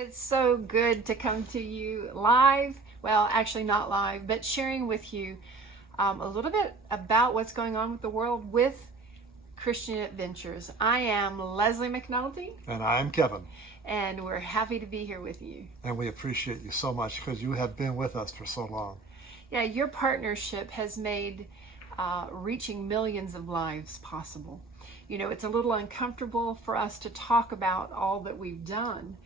It's so good to come to you live. Well, actually, not live, but sharing with you a little bit about what's going on with the world with Christian Adventures. I am Leslie McNulty. And I'm Kevin. And we're happy to be here with you. And we appreciate you so much because you have been with us for so long. Yeah, your partnership has made reaching millions of lives possible. You know, it's a little uncomfortable for us to talk about all that we've done.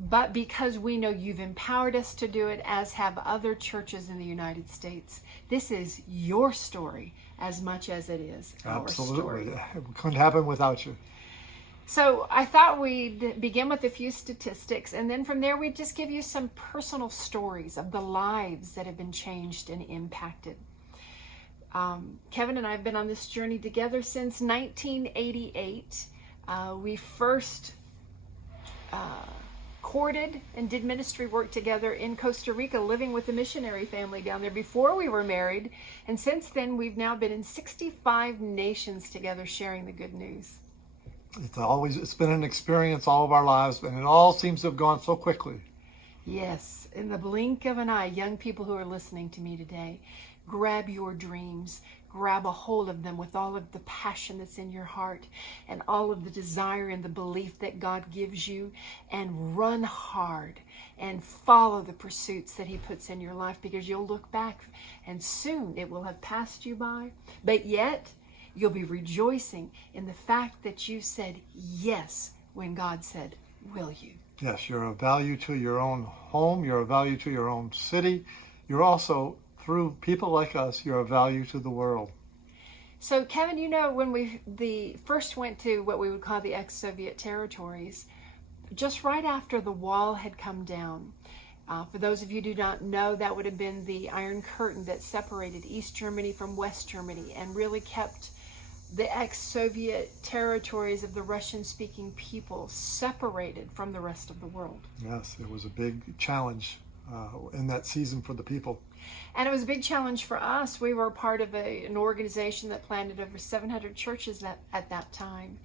But because we know you've empowered us to do it, as have other churches in the United States, this is your story as much as it is our story. Absolutely. It couldn't happen without you. So I thought we'd begin with a few statistics, and then from there we'd just give you some personal stories of the lives that have been changed and impacted. Kevin and I have been on this journey together since 1988. We first courted and did ministry work together in Costa Rica, living with a missionary family down there before we were married. And since then, we've now been in 65 nations together sharing the good news. It's been an experience all of our lives, and it all seems to have gone so quickly. Yes, in the blink of an eye, young people who are listening to me today, grab your dreams, grab a hold of them with all of the passion that's in your heart and all of the desire and the belief that God gives you, and run hard and follow the pursuits that He puts in your life, because you'll look back and soon it will have passed you by, but yet you'll be rejoicing in the fact that you said yes when God said, will you? Yes, you're of value to your own home, you're of value to your own city, you're also, through people like us, you're of value to the world. So, Kevin, you know, when we first went to what we would call the ex-Soviet territories, just right after the wall had come down, for those of you who do not know, that would have been the Iron Curtain that separated East Germany from West Germany and really kept the ex-Soviet territories of the Russian-speaking people separated from the rest of the world. Yes, it was a big challenge in that season for the people. And it was a big challenge for us. We were a part of an organization that planted over 700 churches at that time.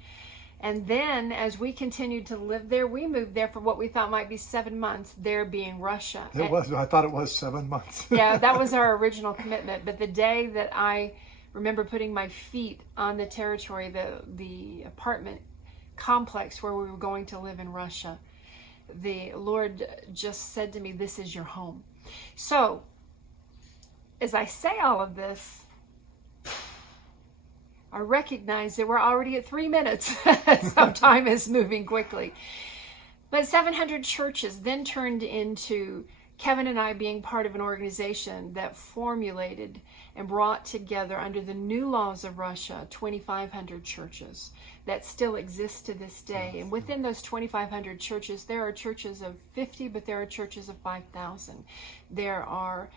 And then as we continued to live there, we moved there for what we thought might be 7 months, there being Russia. I thought it was 7 months. Yeah, that was our original commitment. But the day that I remember putting my feet on the territory, the apartment complex where we were going to live in Russia, the Lord just said to me, this is your home. So, as I say all of this, I recognize that we're already at 3 minutes. So time is moving quickly. But 700 churches then turned into Kevin and I being part of an organization that formulated and brought together, under the new laws of Russia, 2,500 churches that still exist to this day. And within those 2,500 churches, there are churches of 50, but there are churches of 5,000. There are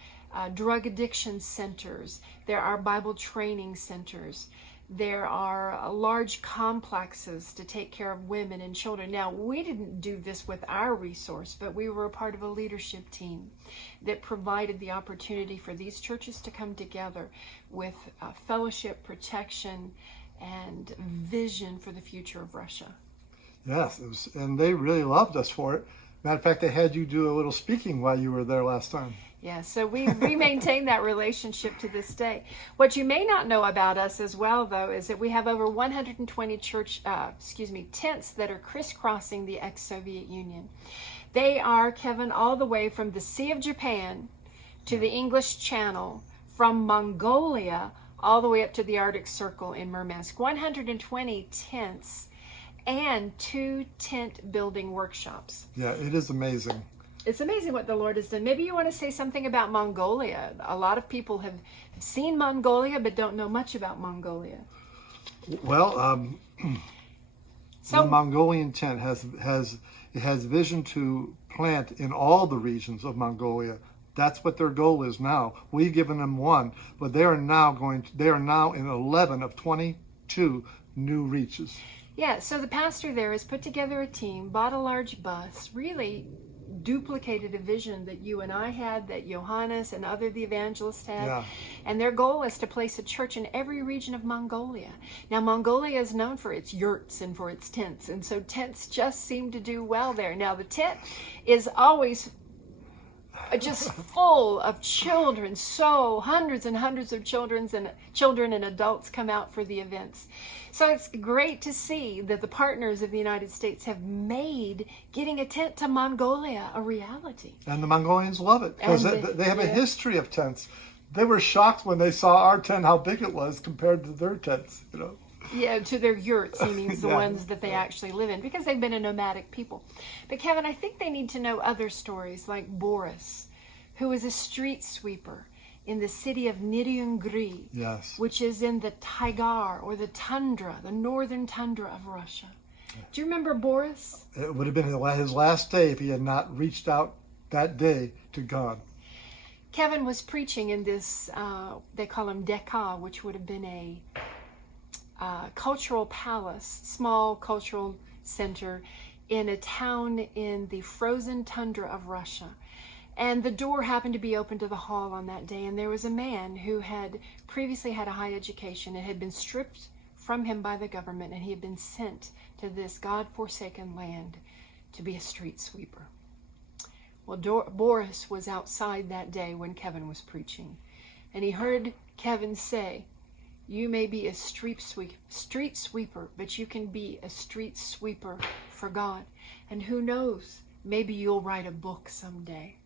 drug addiction centers. There are Bible training centers. There are large complexes to take care of women and children. Now, we didn't do this with our resource, but we were a part of a leadership team that provided the opportunity for these churches to come together with fellowship, protection, and vision for the future of Russia. Yes, it was, and they really loved us for it. Matter of fact, they had you do a little speaking while you were there last time. Yeah, so we maintain that relationship to this day. What you may not know about us as well, though, is that we have over 120 tents that are crisscrossing the ex-Soviet Union. They are, Kevin, all the way from the Sea of Japan to the English Channel, from Mongolia all the way up to the Arctic Circle in Murmansk. 120 tents and 2 tent building workshops. Yeah, it is amazing. It's amazing what the Lord has done. Maybe you want to say something about Mongolia. A lot of people have seen Mongolia but don't know much about Mongolia. Well, So the Mongolian tent has vision to plant in all the regions of Mongolia. That's what their goal is now. We've given them one, but they are now in 11 of 22 new reaches. yeah, so the pastor there has put together a team, bought a large bus, really duplicated a vision that you and I had, that Johannes and other the evangelists had. Yeah. And their goal is to place a church in every region of Mongolia. Now, Mongolia is known for its yurts and for its tents, and so tents just seem to do well there. Now, the tent is always just full of children. So hundreds and hundreds of children and adults come out for the events. So it's great to see that the partners of the United States have made getting a tent to Mongolia a reality. And the Mongolians love it because And they have a yeah. history of tents. They were shocked when they saw our tent, how big it was compared to their tents, you know. Yeah, to their yurts, he means the Yeah. ones that they actually live in, because they've been a nomadic people. But Kevin, I think they need to know other stories, like Boris, who was a street sweeper in the city of Niryungri, Yes. which is in the taiga, or the tundra, the northern tundra of Russia. Do you remember Boris? It would have been his last day if he had not reached out that day to God. Kevin was preaching in this, they call him Deka, which would have been a cultural palace, small cultural center in a town in the frozen tundra of Russia. And the door happened to be open to the hall on that day, and there was a man who had previously had a high education. It had been stripped from him by the government, and he had been sent to this God-forsaken land to be a street sweeper. Well, Boris was outside that day when Kevin was preaching, and he heard Kevin say, "You may be a street sweeper, but you can be a street sweeper for God. And who knows, maybe you'll write a book someday."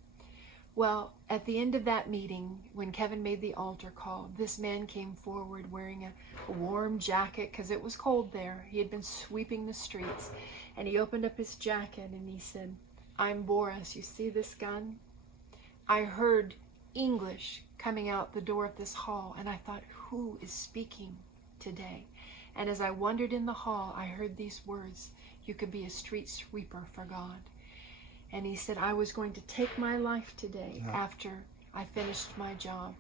Well, at the end of that meeting, when Kevin made the altar call, this man came forward wearing a warm jacket because it was cold there. He had been sweeping the streets, and he opened up his jacket and he said, "I'm Boris. You see this gun? I heard English coming out the door of this hall, and I thought, who is speaking today? And as I wandered in the hall, I heard these words, you could be a street sweeper for God." And he said, I was going to take my life today after I finished my job.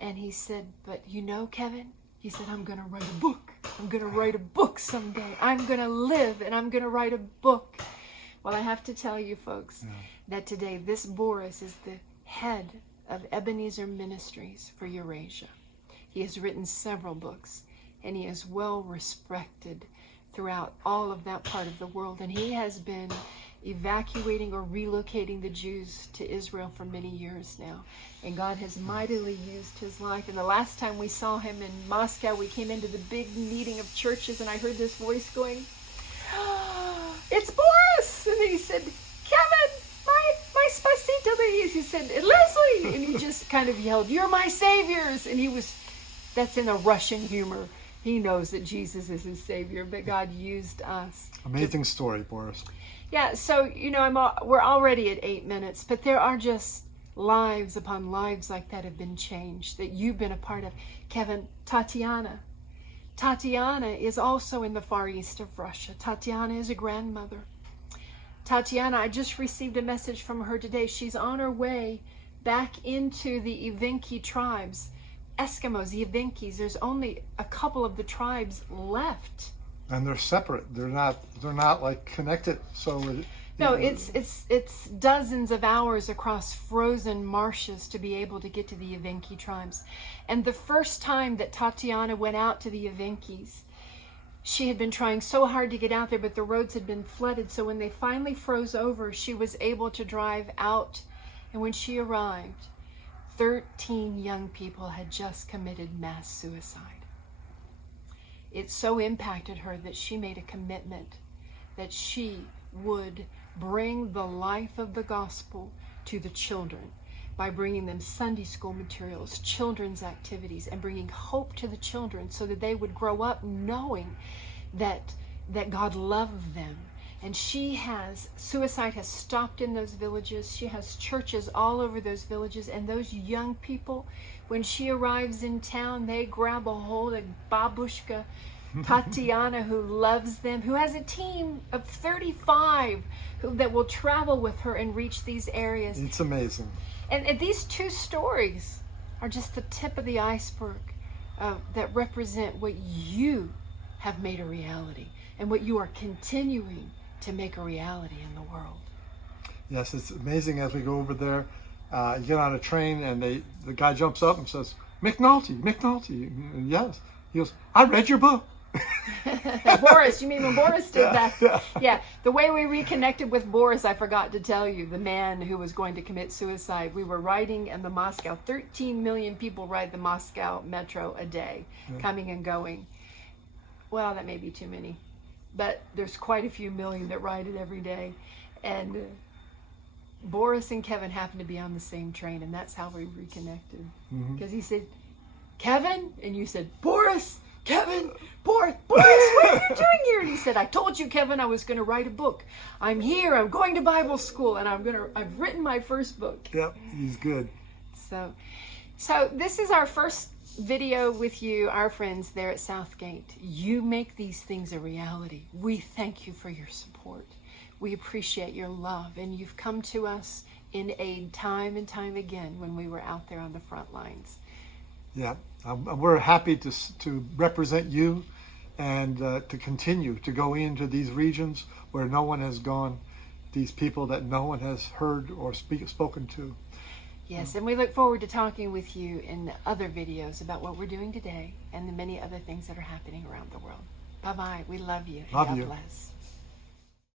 And he said, but you know, Kevin, he said, I'm going to write a book. I'm going to write a book someday. I'm going to live and I'm going to write a book. Well, I have to tell you, folks, that today this Boris is the head of Ebenezer Ministries for Eurasia. He has written several books, and he is well respected throughout all of that part of the world. And he has been evacuating or relocating the Jews to Israel for many years now. And God has mightily used his life. And the last time we saw him in Moscow, we came into the big meeting of churches, and I heard this voice going, oh, it's Boris! And he said, Kevin, my spasita. He said, Leslie! And he just kind of yelled, you're my saviors! And that's in a Russian humor. He knows that Jesus is his savior, but God used us. Amazing story, Boris. Yeah, so, we're already at 8 minutes, but there are just lives upon lives like that have been changed, that you've been a part of. Kevin, Tatiana. Tatiana is also in the far east of Russia. Tatiana is a grandmother. Tatiana, I just received a message from her today. She's on her way back into the Evenki tribes. Eskimos, the Evenkis, there's only a couple of the tribes left. And they're separate. They're not like connected. So no, it's dozens of hours across frozen marshes to be able to get to the Evenki tribes. And the first time that Tatiana went out to the Evenkis, she had been trying so hard to get out there, but the roads had been flooded. So when they finally froze over, she was able to drive out. And when she arrived, 13 young people had just committed mass suicide. It so impacted her that she made a commitment that she would bring the life of the gospel to the children by bringing them Sunday school materials, children's activities, and bringing hope to the children so that they would grow up knowing that God loved them. And suicide has stopped in those villages. She has churches all over those villages. And those young people, when she arrives in town, they grab a hold of Babushka Tatiana, who loves them, who has a team of 35 that will travel with her and reach these areas. It's amazing. And these two stories are just the tip of the iceberg that represent what you have made a reality and what you are continuing to make a reality in the world. Yes, it's amazing as we go over there. You get on a train and the guy jumps up and says, McNulty, McNulty. Yes. He goes, I read your book. Boris, you mean when Boris did that? Yeah. Yeah, the way we reconnected with Boris, I forgot to tell you, the man who was going to commit suicide. We were riding in the Moscow. 13 million people ride the Moscow metro a day, coming and going. Well, that may be too many, but there's quite a few million that ride it every day. And Boris and Kevin happened to be on the same train, and that's how we reconnected. Because he said, Kevin? And you said, Boris, Kevin, Boris, what are you doing here? And he said, I told you, Kevin, I was going to write a book. I'm here, I'm going to Bible school, and I've written my first book. Yep, he's good. So this is our first video with you, our friends there at Southgate. You make these things a reality. We thank you for your support. We appreciate your love, and you've come to us in aid time and time again when we were out there on the front lines. Yeah, we're happy to represent you and to continue to go into these regions where no one has gone, these people that no one has heard or spoken to. Yes, and we look forward to talking with you in other videos about what we're doing today and the many other things that are happening around the world. Bye-bye. We love you. Love God you. bless.